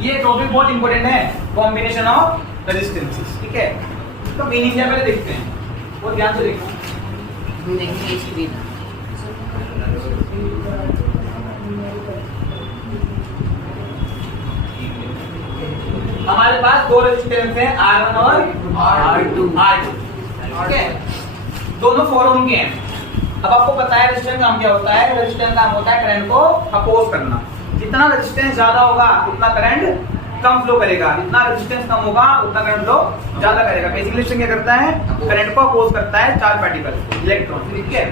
ये टॉपिक बहुत इंपॉर्टेंट है, कॉम्बिनेशन ऑफ रेजिस्टेंसेस, ठीक है। तो मीनिंग क्या पहले देखते हैं, वो ध्यान से देखो। हमारे पास दो रेजिस्टेंस हैं R1 और R2, ठीक है, दोनों 4 ओम के हैं। अब आपको पता है रेजिस्टेंस काम क्या होता है, रेजिस्टेंस काम होता है करंट को अपोज करना। जितना रेजिस्टेंस ज्यादा होगा उतना करंट कम फ्लो करेगा, जितना रेजिस्टेंस कम होगा उतना करंट फ्लो ज्यादा करेगा। बेसिकली रेजिस्टेंस क्या करता है, करंट को अपोज करता है चार्ज पार्टिकल इलेक्ट्रॉन, ठीक है।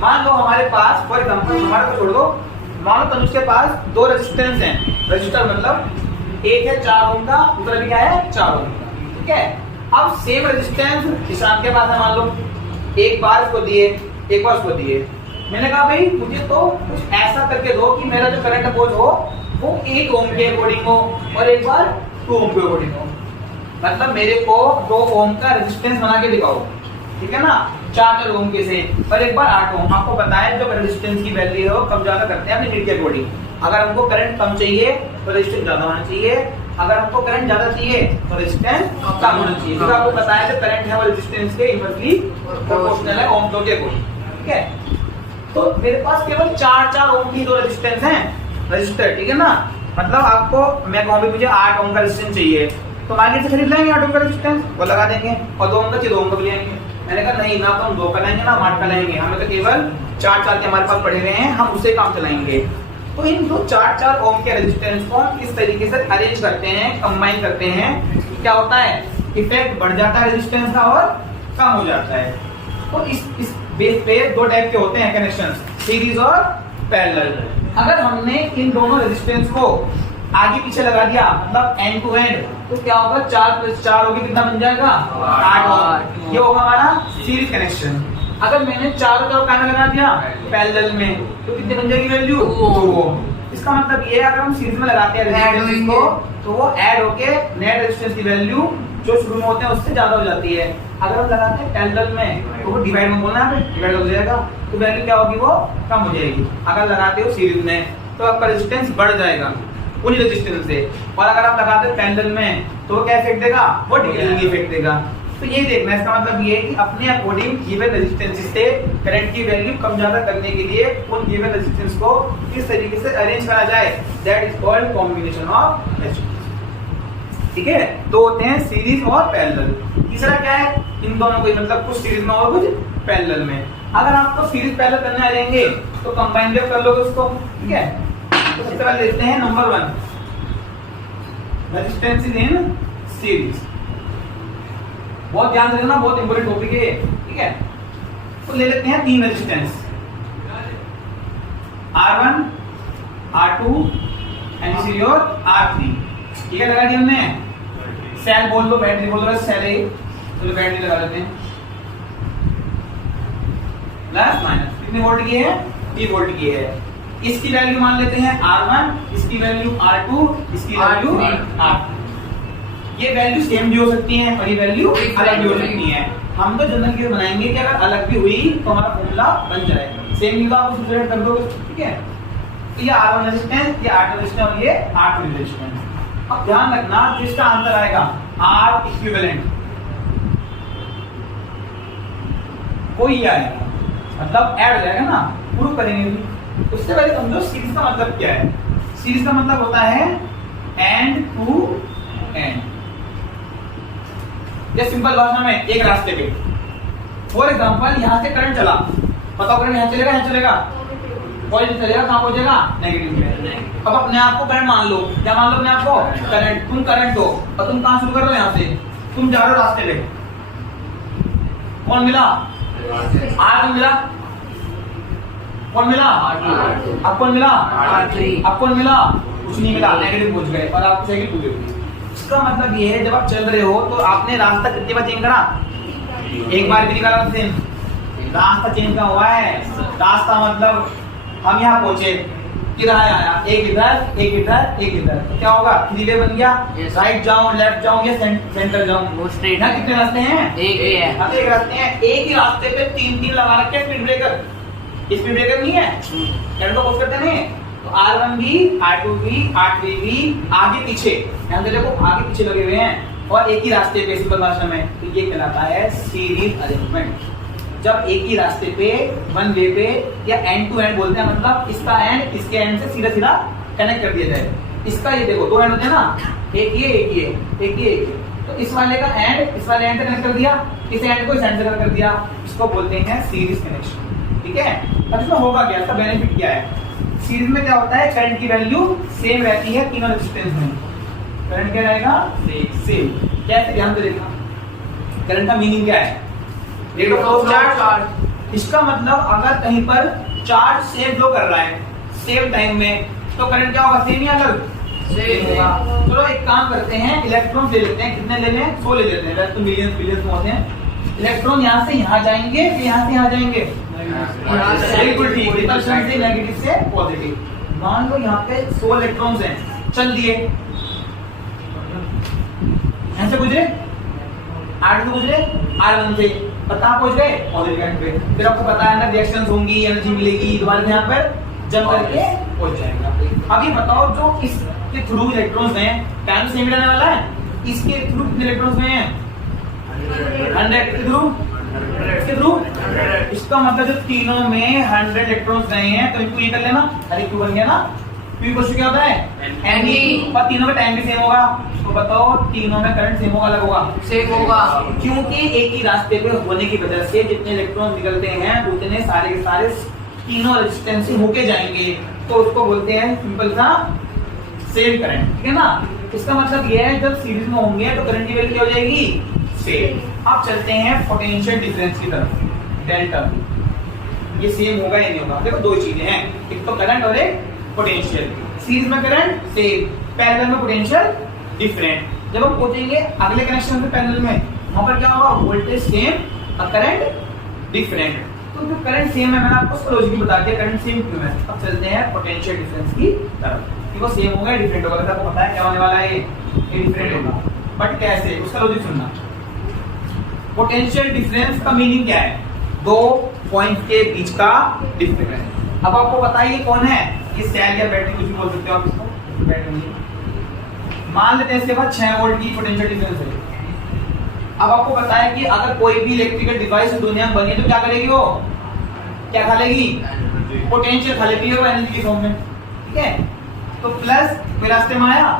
मान लो हमारे पास फॉर एग्जांपल हमारा को छोड़ दो, मान लो तनुष के पास दो रेजिस्टेंस हैं, रजिस्टर मतलब एक है 4 ओम का, दूसरा भी क्या है 4 ओम का, ठीक है। अब सेम रेजिस्टेंस ईशान के पास है, मान लो एक बार इसको दिए एक बार उसको दिए। मैंने कहा भाई मुझे तो कुछ ऐसा करके दो कि मेरा जो करंट अपोज हो वो 8 ओम के अकॉर्डिंग हो और एक बार 2 ओम के अकॉर्डिंग हो। मतलब मेरे को 2 ओम का रेजिस्टेंस बना के दिखाओ, ठीक है ना, 4 ओम के से, और एक बार 8 ओम। आपको पता है जो रेजिस्टेंस की वैल्यू है वो कम ज्यादा करते हैं अपने नीड के अकॉर्डिंग। अगर हमको करंट कम चाहिए तो रेजिस्टेंस ज्यादा होना चाहिए, अगर हमको करंट ज्यादा चाहिए तो रेजिस्टेंस कम होना चाहिए, क्योंकि आपको पता है जो करंट है वो रेजिस्टेंस के इनवर्सली प्रोपोर्शनल है ओम के अकॉर्डिंग, ठीक है। तो मेरे पास केवल 4 ओम की दो रेजिस्टेंस हैं, रजिस्टर, ठीक है ना। मतलब आपको मैं कहूँ भी मुझे 8 ओम का रेजिस्टेंस चाहिए तो मार्केट से खरीद लेंगे 8 ओम का रेजिस्टेंस, वो लगा देंगे, और 2 ओम का चाहिए 2 ओम का भी लेंगे। मैंने कहा नहीं ना, तो हम 2 का लेंगे ना 8 का लेंगे, हमें तो केवल 4 के हमारे पास पड़े हुए हैं, हम उससे काम चलाएंगे। तो इन दो 4 ओम के रेजिस्टेंस को इस तरीके से अरेंज करते हैं, कंबाइन करते हैं, क्या होता है इफेक्ट बढ़ जाता है रेजिस्टेंस का और कम हो जाता है। तो इस बेस पे 2 टाइप के होते हैं कनेक्शन, सीरीज और पैरेलल। अगर हमने इन दोनों रेजिस्टेंस को आगे पीछे लगा दिया मतलब एंड टू एंड, तो क्या होगा 4 + 4 होगी, कितना बन जाएगा 8 ओम। ये होगा हमारा सीरीज कनेक्शन। अगर मैंने चारों तरफ काना लगा दिया पैरेलल में तो कितनी बन जाएगी वैल्यू 2 ओम। इसका मतलब ये अगर हम सीरीज में लगाते हैं रेजिस्टेंस को तो वो ऐड होके नेट रेजिस्टेंस की वैल्यू जो शुरू में होते हैं उससे ज्यादा हो जाती है। अगर हम लगाते हैं पैरेलल में तो वो डिवाइड में बोलना है, डिवाइड हो जाएगा तो वैल्यू क्या होगी वो कम हो जाएगी। अगर लगाते हो सीरीज में तो आपका रेजिस्टेंस बढ़ जाएगा उन रेजिस्टेंस से, और अगर आप लगाते हो पैरेलल में तो वो क्या इफेक्ट देगा, वो डिक्रीजिंग इफेक्ट देगा। तो ये देखना, इसका मतलब ये है कि अपने अकॉर्डिंग गिवन रेजिस्टेंस से करंट की वैल्यू कम ज्यादा करने के लिए उन गिवन रेजिस्टेंस को किस तरीके से अरेंज करा जाए, that is called combination of resistance, ठीक है। 2 होते हैं सीरीज और पैरेलल। तीसरा क्या है, इन दोनों को मतलब कुछ सीरीज में और कुछ पैरेलल में। अगर आपको सीरीज पैरेलल करने आ जाएंगे तो कंबाइन जब कर लोगे उसको, ठीक है। तो सबसे पहले लेते हैं नंबर 1 रेजिस्टेंस इन सीरीज। बहुत ध्यान से देखना, बहुत इंपॉर्टेंट टॉपिक है, ठीक है। तो ले लेते हैं 3 resistance R1, R2 and series और R3, ठीक है। लगा दिया हमने। सेल बोल दो, बैटरी बोल दो, सेल है तो बैटरी लगा लेते हैं। प्लस माइनस कितने वोल्ट की है, 3 वोल्ट की है। इसकी वैल्यू मान लेते हैं R1, इसकी वैल्यू R2, इसकी वैल्यू R3। ये वैल्यू सेम भी हो सकती है और ये वैल्यू अलग भी हो सकती है। हम तो जनरल केस बनाएंगे कि अगर अलग भी हुई तो हमारा फॉर्मूला बन जाएगा। सेम भी आप सब्स्टिट्यूट कर दोगे, ठीक है। तो ये R1 रेजिस्टेंस, ये R2 रेजिस्टेंस और ये R3 रेजिस्टेंस। अब ध्यान रखना जिसका आंसर आएगा R इक्विवेलेंट कोई आएगा, मतलब ऐड हो जाएगा ना, प्रूव करेंगे भी। उससे पहले समझो सीरीज का मतलब क्या है। सीरीज का मतलब होता है एंड टू एंड, या सिंपल भाषा में एक रास्ते पे। फॉर एग्जांपल यहाँ से करंट चला, बताओ करंट यहाँ चलेगा, यहाँ चलेगा, पॉजिटिव चलेगा, कहाँ पहुंचेगा नेगेटिव में। अब अपने आप को करंट मान लो, क्या मान लो अपने आप को करंट, तुम करंट हो और तुम कहाँ शुरू कर रहे हो, यहाँ से तुम जा रहे हो रास्ते पे। कौन मिला, R1 मिला, कौन मिला, अब कौन मिला, अब कौन मिला, कुछ नहीं मिला, नेगेटिव पहुंच गए और आपको साइकिल पूरी हुई। इसका मतलब ये है जब आप चल रहे हो तो आपने रास्ता कितनी बार चेंज करा, एक बार भी निकाला रास्ता चेंज का हुआ है। रास्ता मतलब हम यहाँ पहुंचे, किराया आया, एक इधर एक इधर एक इधर, क्या होगा 3 वे बन गया। राइट जाऊं, लेफ्ट जाऊं या सेंटर जाऊं, स्ट्रेट ना, कितने रास्ते हैं, एक ही है। अब एक रास्ते हैं, एक ही रास्ते पे 3 लगा रखे स्पीड ब्रेकर। स्पीड ब्रेकर नहीं है, करंट को पुश करते नहीं, तो R1 भी, R2 भी, R3 भी आगे पीछे, यहाँ पे देखो आगे पीछे लगे हुए हैं और एक ही रास्ते पे सिंपल भाषा में, तो ये कहलाता है सीरीज अरेंजमेंट। जब एक ही रास्ते पे वन वे पे या एंड टू एंड बोलते हैं, मतलब इसका एंड इसके एंड से सीधा सीधा कनेक्ट कर दिया जाए। इसका ये देखो दो एंड होते हैं ना, एक ये एक ये एक ये एक ये, तो इस वाले का एंड इस वाले एंड से कनेक्ट कर दिया, इस एंड को इस एंड से कनेक्ट कर दिया, इसको बोलते हैं सीरीज कनेक्शन। ठीक है, अब इसमें होगा क्या, इसका बेनिफिट क्या है? सीरीज में क्या होता है, करंट की वैल्यू सेम रहती है तीनों रेजिस्टेंस में। करंट क्या रहेगा, सेम। कैसे, ध्यान से देखना, करंट का मीनिंग क्या है, चार्ज। इसका मतलब अगर कहीं पर चार्ज सेम फ्लो कर रहा है सेम टाइम में, तो करंट क्या होगा, सेम या अलग, सेम होगा। चलो एक काम करते हैं, इलेक्ट्रॉन ले लेते हैं, कितने ले लें, 100 ले लेते हैं, वैसे तो मिलियंस बिलियंस में होते हैं। इलेक्ट्रॉन यहाँ से यहाँ जाएंगे, फिर यहाँ से यहाँ जाएंगे, बिल्कुल ठीक, रिपल्शन से नेगेटिव से पॉजिटिव। मान लो यहाँ पे 100 इलेक्ट्रॉन्स हैं, चल दिए, ऐसे गुजरे, R2 से गुजरे, R1 से, और कहाँ पहुंच गए, पॉजिटिव एंड पे। फिर आपको पता है ना, रिएक्शंस होंगी, एनर्जी मिलेगी, दोबारा यहाँ पर जम करके पहुंच जाएगा। अभी बताओ, जो इसके थ्रू इलेक्ट्रॉन्स हैं, टाइम सेम रहने वाला है, इसके थ्रू कितने इलेक्ट्रॉन्स में हैं, 100 के थ्रू, इसके थ्रू, इसका मतलब जो तीनों में 100 इलेक्ट्रॉन्स गए हैं, तो इनको ये कर लेना, अरे क्यों बन गया ना, P क्वेश्चन क्या होता है, N, और तीनों का टाइम भी सेम होगा। तो बताओ तीनों में करंट सेम होगा अलग होगा, सेम होगा, क्योंकि एक ही रास्ते पे होने की वजह से जितने इलेक्ट्रॉन निकलते हैं उतने सारे के सारे तीनों रेजिस्टेंस से होके जाएंगे, तो उसको बोलते हैं सिंपल सा सेम करंट। ठीक है ना, इसका मतलब ये है जब सीरीज में होंगे तो करंट की वैल्यू क्या हो जाएगी, सेम। अब चलते हैं पोटेंशियल डिफरेंस की तरफ, डेल्टा। ये सेम होगा या नहीं होगा, देखो दो चीजें हैं, एक तो करंट और एक पोटेंशियल। सीरीज में करंट सेम, पैरेलल में पोटेंशियल डिफरेंट। जब हम पहुंचेंगे अगले कनेक्शन में पैरेलल में, वहां पर क्या होगा, वोल्टेज सेम और करंट डिफरेंट। तो जो करंट सेम है, मैंने आपको उसका लॉजिक बता दिया, करंट सेम क्यों है। अब चलते हैं पोटेंशियल डिफरेंस की तरफ, कि वो सेम होगा डिफरेंट होगा, तो आपको पता है क्या होने वाला है, ये डिफरेंट होगा, बट कैसे, उसका लॉजिक सुनना। पोटेंशियल डिफरेंस का मीनिंग क्या है, दो पॉइंट के बीच का डिफरेंस। अब आपको पता है ये कौन है, ये सेल या बैटरी, कुछ भी बोल सकते हो आप इसको, बैटरी। मान लेते हैं इसके बाद 6 वोल्ट की पोटेंशियल डिफरेंस है। अब आपको पता है कि अगर कोई भी इलेक्ट्रिकल डिवाइस दुनिया में बनी तो क्या करेगी, वो क्या खा लेगी, पोटेंशियल खा लेती है वो एनर्जी की फॉर्म में। ठीक है, तो प्लस कोई रास्ते में आया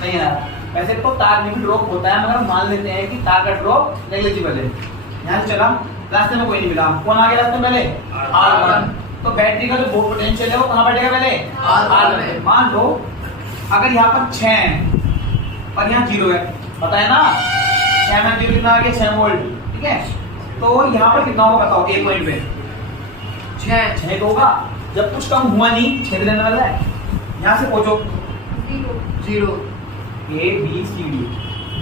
नहीं आया, वैसे तो तार में भी ड्रॉप होता है, मगर मान लेते हैं कि तार का ड्रॉप नेग्लिजिबल है। यहाँ से चला, रास्ते में कोई नहीं मिला, कौन आ गया रास्ते में पहले, R1। तो बैटरी का जो पोटेंशियल है वो कहाँ बैठेगा पहले, R1। मान लो अगर यहाँ पर 6 है और यहाँ 0 है, पता है ना, 6 में 0 कितना आ गया, 6 वोल्ट। ठीक है, तो यहाँ पर कितना होगा बताओ, एक पॉइंट पे 6 तो होगा, जब कुछ कम हुआ नहीं 6 देने वाला है। यहाँ से पहुंचो 0, A B C D,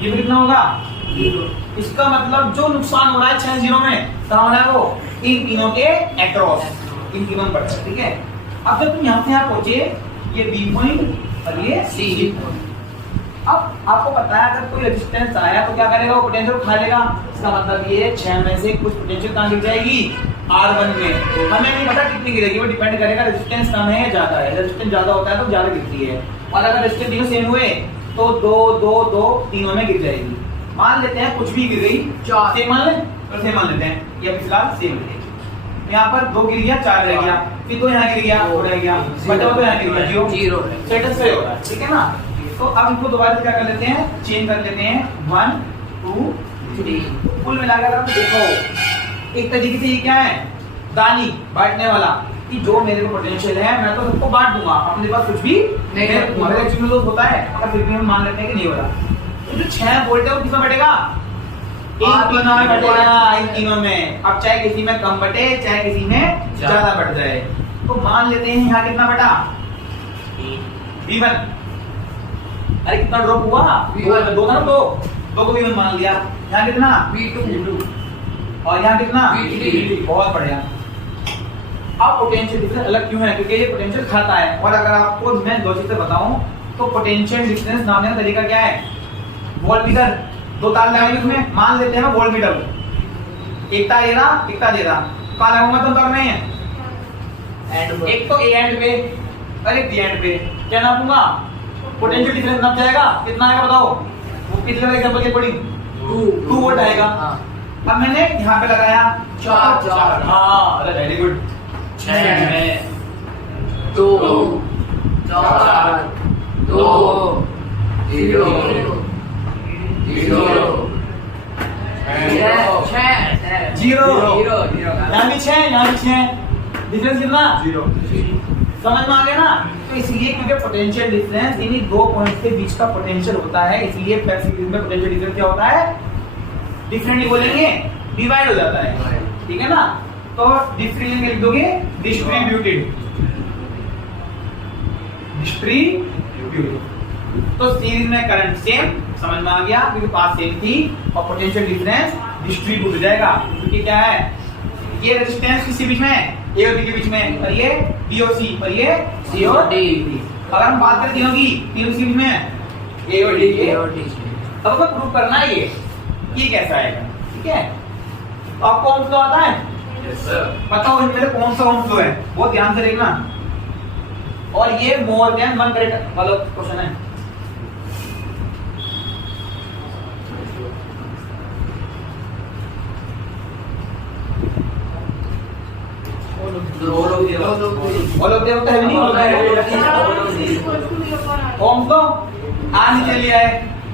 ये कितना होगा 0। इसका मतलब जो नुकसान हो रहा है 6 0 में, कहाँ हो रहा है वो, इन तीनों के अक्रॉस, इन तीनों पर। ठीक है, अब जब तुम यहाँ से यहाँ पहुंचे, ये B पॉइंट और ये C पॉइंट। अब आपको पता है अगर कोई रेजिस्टेंस आया तो क्या करेगा, वो पोटेंशियल उठा लेगा। इसका मतलब ये 6 में से कुछ पोटेंशियल कहाँ गिर जाएगी, R1 में। हमें नहीं पता कितनी गिरेगी, वो डिपेंड करेगा रेजिस्टेंस कम है या ज्यादा है। रेजिस्टेंस ज्यादा होता है तो ज्यादा गिरती है, और अगर रेजिस्टेंस तीनों सेम हुए तो 2 2 2 तीनों में गिर जाएगी। मान लेते हैं कुछ भी गिर गई, 4 सेम मान लें, तो सेम मान लेते हैं, ये फिलहाल सेम है। यहाँ पर 2 गिर गया, 4 रह गया, फिर 2 यहाँ गिर गया, 2 रह गया, बचा तो यहाँ गिर गया, 0 सेटिस्फाई हो रहा है। ठीक है ना, तो अब इनको दोबारा से क्या कर लेते हैं, चेंज कर लेते हैं, 1 2 3। कुल मिलाकर आप देखो एक तरीके से ये क्या है, दानी बांटने वाला, कि जो मेरे को पोटेंशियल है मैं तो सबको बांट दूंगा, अपने पास कुछ भी नहीं रखूंगा। एक्चुअली तो होता है, अगर फिर भी हम मान लेते हैं कि नहीं हो रहा। तो जो 6 वोल्ट है वो किसमें बढ़ेगा, इन तीनों में बढ़ेगा, इन तीनों में। अब चाहे किसी में कम बढ़े, चाहे किसी में ज्यादा बढ़ जाए। तो मान लेते हैं यहाँ कितना बढ़ा, V1। अरे कितना ड्रॉप हुआ, 2 था ना, 2 को V1 मान लिया। यहाँ कितना, V2, और यहाँ कितना, V3। बहुत बढ़िया। अब पोटेंशियल डिफरेंस अलग क्यों है, क्योंकि ये पोटेंशियल खाता है। और अगर आपको मैं लॉजिक से बताऊं तो पोटेंशियल डिफरेंस नापने का तरीका क्या है, वोल्टमीटर, 2 तार लगाएंगे उसमें, मान लेते हैं ना वोल्टमीटर, एक तार दे रहा, एक तार दे रहा, कहाँ लगाऊंगा तुम तार में, एक तो A एंड पे, अरे दी एंड पे क्या नापूंगा? पोटेंशियल डिफरेंस नाप जाएगा। कितना आएगा बताओ? वो पिछले वाले एग्जांपल के अकॉर्डिंग 2 वोल्ट आएगा। अब मैंने यहाँ पे लगाया 4। हाँ अरे वेरी गुड। 6 2 4 2 0 यहाँ भी 6 डिफरेंस कितना? 0। समझ में आ गया ना? तो इसलिए क्योंकि पोटेंशियल डिफरेंस इन्हीं दो पॉइंट के बीच का पोटेंशियल होता है, इसलिए प्लस सीरीज में पोटेंशियल डिफरेंस क्या होता है? डिफरेंटली बोलेंगे डिवाइड हो जाता है, ठीक है ना? तो डिफरेंट लिख दोगे डिस्ट्रीब्यूटेड। तो सीरीज में करंट सेम, समझ में आ गया क्योंकि पास सेम थी, और पोटेंशियल डिफरेंस डिस्ट्रीब्यूट हो जाएगा क्योंकि क्या है? ये रेजिस्टेंस किसी बीच में है? ए और बी के बीच में, और ये बी और सी, और ये सी और डी। अगर हम बात करें तीनों के बीच में ए और डी के, अब हमें प्रूव करना है ये कैसा आएगा, ठीक है? तो आपको ओम्स लॉ आता है? Yes sir. पता हो मेरे कौन सा ओम्स लॉ है, बहुत ध्यान से देखना। और ये मोर देन 1 करेक्ट वाला क्वेश्चन है। ऑल ऑफ देम होता है नहीं? ओम्स लॉ आ नीचे लिया है,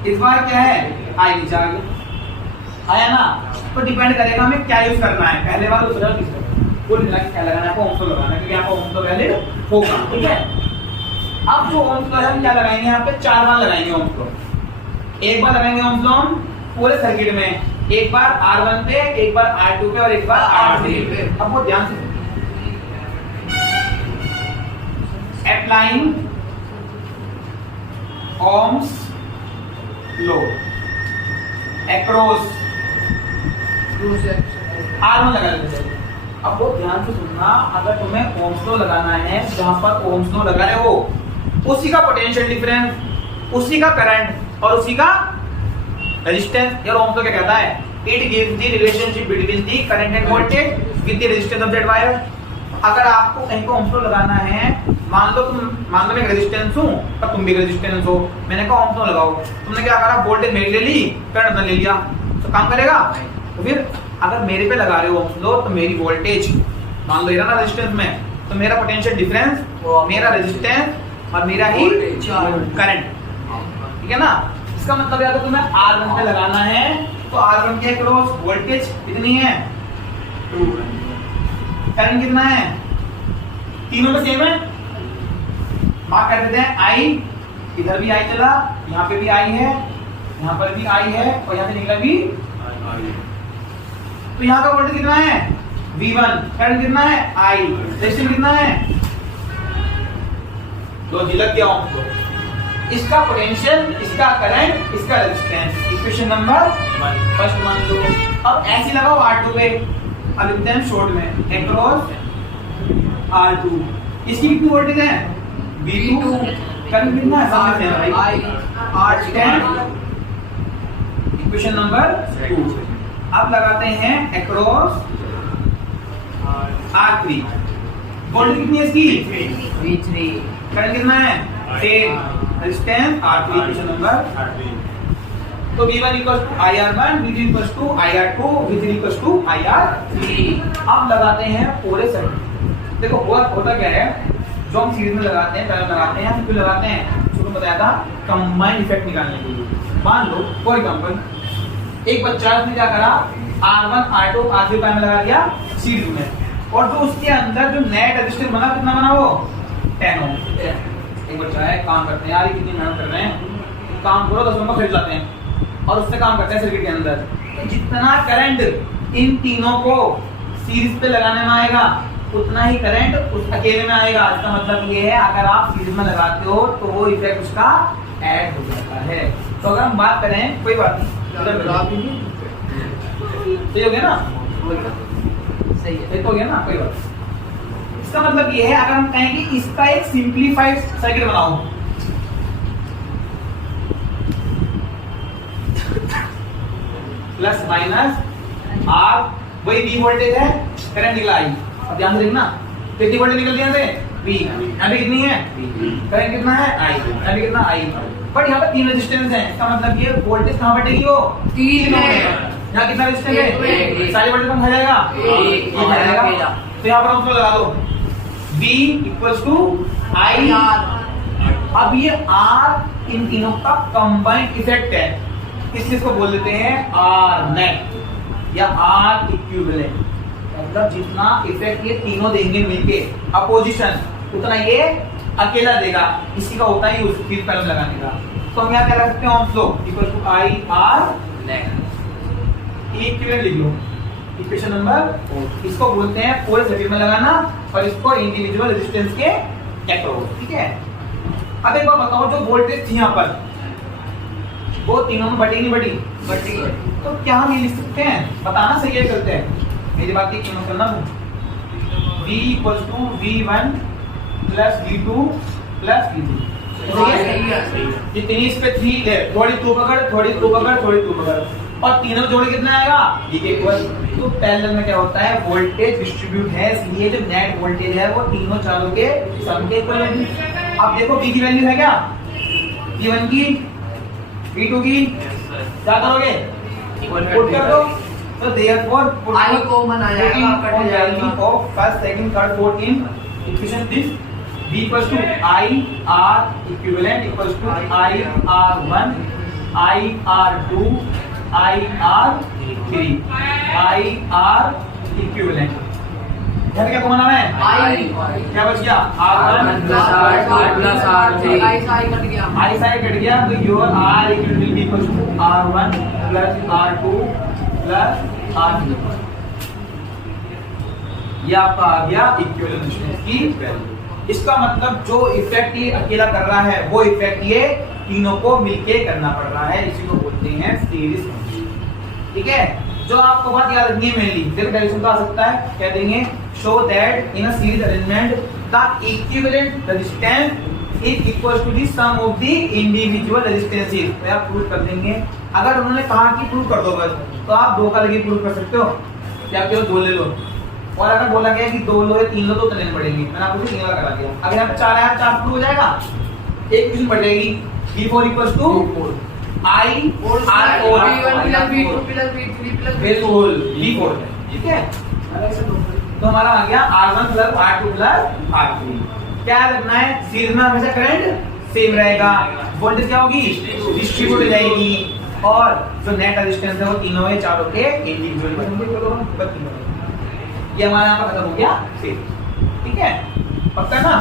इस बार क्या है? आई नीचे आ गया, आया ना? तो डिपेंड करेगा हमें क्या यूज करना है, पहले वाला दूसरा तीसरा कुल मिला के क्या लगाना है, आपको ओम्स लॉ लगाना है क्योंकि आपको ओम्स लॉ वैलिड होगा, ठीक है? अब जो ओम्स लॉ है हम क्या लगाएंगे यहाँ पे? 4 बार लगाएंगे ओम्स लॉ। एक बार लगाएंगे ओम्स लॉ पूरे सर्किट में, एक बार R1 पे, एक बार R2 पे और एक बार R3 पे। अब बहुत ध्यान से applying ohms law across R1 लगा लेते हैं। अब बहुत ध्यान से सुनना, अगर तुम्हें ओम्स लॉ लगाना है, जहां पर ओम्स लॉ लगा रहे हो उसी का पोटेंशियल डिफरेंस, उसी का करंट और उसी का रेजिस्टेंस, यार ओम्स लॉ क्या कहता है? It gives the relationship between the current end voltage with the resistance of that wire. अगर आपको कहीं को ओम्स लॉ लगाना है, मान लो मैं एक रेजिस्टेंस हूं और तुम भी रेजिस्टेंस हो, मैंने कहा ओम्स लॉ लगाओ, तुमने क्या करा? वोल्टेज मेरी ले ली, करंट ले लिया, तो काम करेगा? तो फिर अगर मेरे पे लगा रहे हो ओम्स लॉ तो मेरी वोल्टेज मान लो ये ना रेजिस्टेंस में, तो मेरा पोटेंशियल डिफरेंस, मेरा रेजिस्टेंस और मेरा ही करंट, ठीक है ना? इसका मतलब है अगर तुम्हें R1 पे लगाना है तो R1 के अक्रॉस वोल्टेज कितनी है? 2। करंट कितना है? तीनों में सेम है, मार्क कर देते हैं I। इधर भी I चला, यहाँ पे भी I है, यहाँ पर भी I है और यहाँ से निकला भी I। तो यहाँ का वोल्टेज कितना है? V1। करंट कितना है? I। रेजिस्टेंस कितना है? दो झिलक दिया ओम्स लॉ, इसका पोटेंशियल, इसका करंट, इसका रेजिस्टेंस। इक्वेशन नंबर 1 फर्स्ट मान लो। अब ऐसे लगाओ R2 पे, अब लिखते हैं शॉर्ट में अक्रॉस R2। इसकी कितनी वोल्टेज है? V2। करंट कितना है? समझते हैं भाई, R10। Equation number 2। अब लगाते हैं अक्रॉस R3। वोल्टेज कितनी है इसकी? V3। करंट कितना है? 10। Resistance R3। Equation number. तो V1 = IR1, V2 = IR2, V3 = IR3। अब लगाते हैं पूरे सर्किट। देखो होता क्या है, जो हम सीरीज में लगाते हैं, पहले लगाते हैं, फिर लगाते हैं, शुरू में बताया था कंबाइंड इफेक्ट निकालने के लिए। मान लो फॉर एग्जांपल एक बच्चा ने क्या करा? R1 R2 R3 में लगा दिया सीरीज में, और जो उसके अंदर जो नेट रेजिस्टेंस बना कितना बना? वो 10 ओम। एक बच्चा है, काम करते हैं यार, कितनी मेहनत कर रहे हैं, काम करो 10 ओम का खरीद लाते हैं और उससे काम करते हैं सर्किट के अंदर। तो जितना करंट इन तीनों को सीरीज पे लगाने में आएगा उतना ही करंट उस अकेले में आएगा। इसका मतलब ये है अगर आप सीरीज में लगाते हो तो वो इफेक्ट उसका ऐड हो जाता है। तो अगर हम बात करें, कोई बात नहीं, सही हो गया ना? सही है, हो गया ना? कोई बात। इसका मतलब ये है अगर हम कहें कि इसका एक सिंप्लीफाइड सर्किट बनाओ, प्लस माइनस आर, वही V वोल्टेज है, करंट निकला आई। अब ध्यान से देखना, कितनी वोल्टेज निकल दिया थे? बी, अभी कितनी है करंट कितना है आई, अभी कितना आई। बट यहाँ पे 3 रेजिस्टेंस है, इसका मतलब ये वोल्टेज कहाँ बटेगी वो 3 में। यहाँ कितना रेजिस्टेंस है, सारे वोल्टेज कम हो जाएगा, एक हो जाएगा। तो यहाँ पर हम उसको लगा दो V equals to I R. अब ये R इन तीनों का कंबाइंड इफेक्ट है, इस चीज को बोल देते हैं R नेट या R इक्विवेलेंट। मतलब जितना इफेक्ट ये तीनों देंगे मिलके अपोजिशन, उतना ये अकेला देगा। इसी का होता है यूज फिर पैरल लगाने का। तो हम यहाँ क्या लगा सकते हैं, ohms law equal to I R net. Equivalent लिख लो, इक्वेशन नंबर 4। इसको बोलते हैं पूरे सर्किट में लगाना और इसको इंडिविजुअल रेजिस्टेंस के अक्रॉस। ठीक है, अब एक बात बताओ, जो वोल्टेज थी यहाँ पर वो तीनों में बटी नहीं बटी, बटी। तो क्या हम ये लिख सकते हैं, बताना सही है, करते हैं मेरी बात की क्यों करना। V equals to V1 plus V2 plus V3। जितनी इस पे 3 ले, थोड़ी तू पकड़, थोड़ी तू पकड़, थोड़ी तू पकड़, और तीनों जोड़ कितना आएगा V के इक्वल। तो पैरेलल में क्या होता है, वोल्टेज डिस्ट्रीब्यूट है, इसलिए जो नेट वोल्टेज है वो तीनों चारों के सम के इक्वल है। अब देखो V की वैल्यू है क्या, V1 की, V2 की, क्या करोगे पुट कर दो। तो therefore आई कॉमन आ जाएगा, कट जाएगा। of first second third fourth in equation this V equals to I R equivalent equals to I R1 I R2 I R3 I R equivalent। यहाँ क्या कॉमन आना है आई, क्या बच गया R1 प्लस R3 आई Sai cut गया, आई side cut गया। तो your R equals to R1 plus R2 plus R3। ये आपका आ गया इक्विवेलेंट रेजिस्टेंस की वैल्यू। इसका मतलब जो इफेक्ट ये अकेला कर रहा है वो इफेक्ट ये तीनों को मिलके करना पड़ रहा है, इसी को बोलते हैं सीरीज फंक्शन। ठीक है, जो आपको बात याद रखनी है मेनली, देखो डेरिवेशन तो आ सकता है, कह देंगे show that in a series arrangement the equivalent resistance is equal to the sum of the individual resistances. तो आप प्रूव कर देंगे। अगर उन्होंने कहा कि प्रूव कर दो बस, तो आप 2 का लगे प्रूव कर सकते हो, या केवल 2 ले लो। और अगर बोला गया कि 2 लो या 3 लो तो लेने पड़ेंगे, मैंने आपको 3 वाला करा दिया। अगर यहाँ पे 4 आया, 4 प्रूव हो जाएगा, एक क्वेश्चन बढ़ेगी V4 equals to I R4 V1 plus V2 plus V3 plus बिल्कुल V4 है। ठीक है, तो हमारा आ गया R1 plus R2 plus R3। क्या रखना है, सीरीज में हमेशा करंट सेम रहेगा, वोल्टेज क्या होगी डिस्ट्रीब्यूट हो जाएगी, और जो नेट रेजिस्टेंस है वो तीनों है चारों के इंडिविजुअल। ये हमारा यहाँ पर खत्म हो गया सेम। ठीक है, पक्का ना।